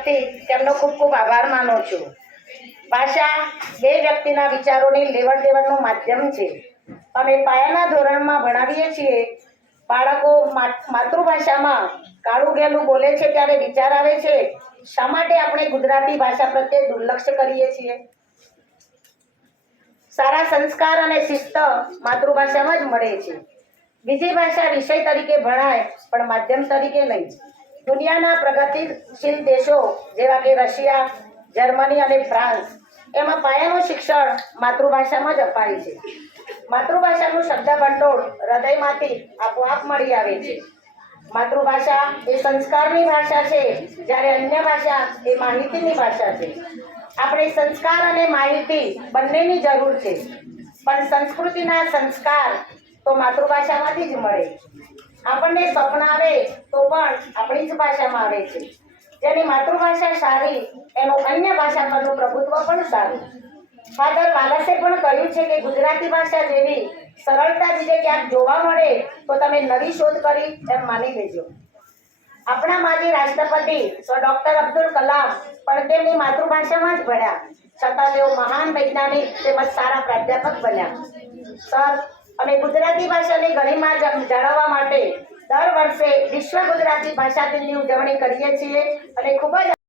તરફથી તેમનો ખૂબ ખૂબ આભાર માનું છું. ભાષા બે વ્યક્તિના વિચારોની લેવડ દેવડનું માધ્યમ છે. અમે પાયાના ધોરણમાં ભણાવીએ છીએ. બાળકો માતૃભાષામાં કાળું ગેલું બોલે છે ત્યારે વિચાર આવે છે, શા માટે આપણે ગુજરાતી ભાષા પ્રત્યે દુર્લક્ષ કરીએ છીએ? સારા સંસ્કાર અને શિસ્ત માતૃભાષામાં જ મળે છે. બીજી ભાષા વિષય તરીકે ભણાય, પણ માધ્યમ તરીકે નહીં. દુનિયાના પ્રગતિશીલ દેશો, જેવા કે રશિયા, જર્મની અને ફ્રાન્સ, એમાં પાયાનું શિક્ષણ માતૃભાષામાં જ અપાય છે. માતૃભાષાનું શબ્દભંડોળ હૃદયમાંથી આપોઆપ મળી આવે છે. માતૃભાષા એ સંસ્કારની ભાષા છે, જ્યારે અન્ય ભાષા એ માહિતીની ભાષા છે. આપણે સંસ્કાર અને માહિતી બંનેની જરૂર છે. પણ સંસ્કૃતિના સંસ્કાર તો માતૃભાષામાંથી જ મળે આપણને સ્વપ્ન આવે તો પણ આપણી જ ભાષામાં આવે છે. જેની માતૃભાષા સારી, એનું અન્ય ભાષા પરનું પ્રભુત્વ પણ સારું. ફાધર વાલસે પણ કહ્યું છે કે ગુજરાતી ભાષા જેવી સરળતા જે ક્યાંક જોવા મળે તો તમે નવી શોધ કરી એમ માની લેજો. આપણા માજી રાષ્ટ્રપતિ સો ડોક્ટર અબ્દુલ કલામ પણ તેમની માતૃભાષામાં જ ભણ્યા. છતાં તેઓ મહાન વૈજ્ઞાનિક તેમજ સારા પ્રાધ્યાપક બન્યા. સર અમે ગુજરાતી ભાષાની ગરિમા જાળવવા માટે દર વર્ષે વિશ્વ ગુજરાતી ભાષા દિનની ઉજવણી કરીએ છીએ અને ખૂબ જ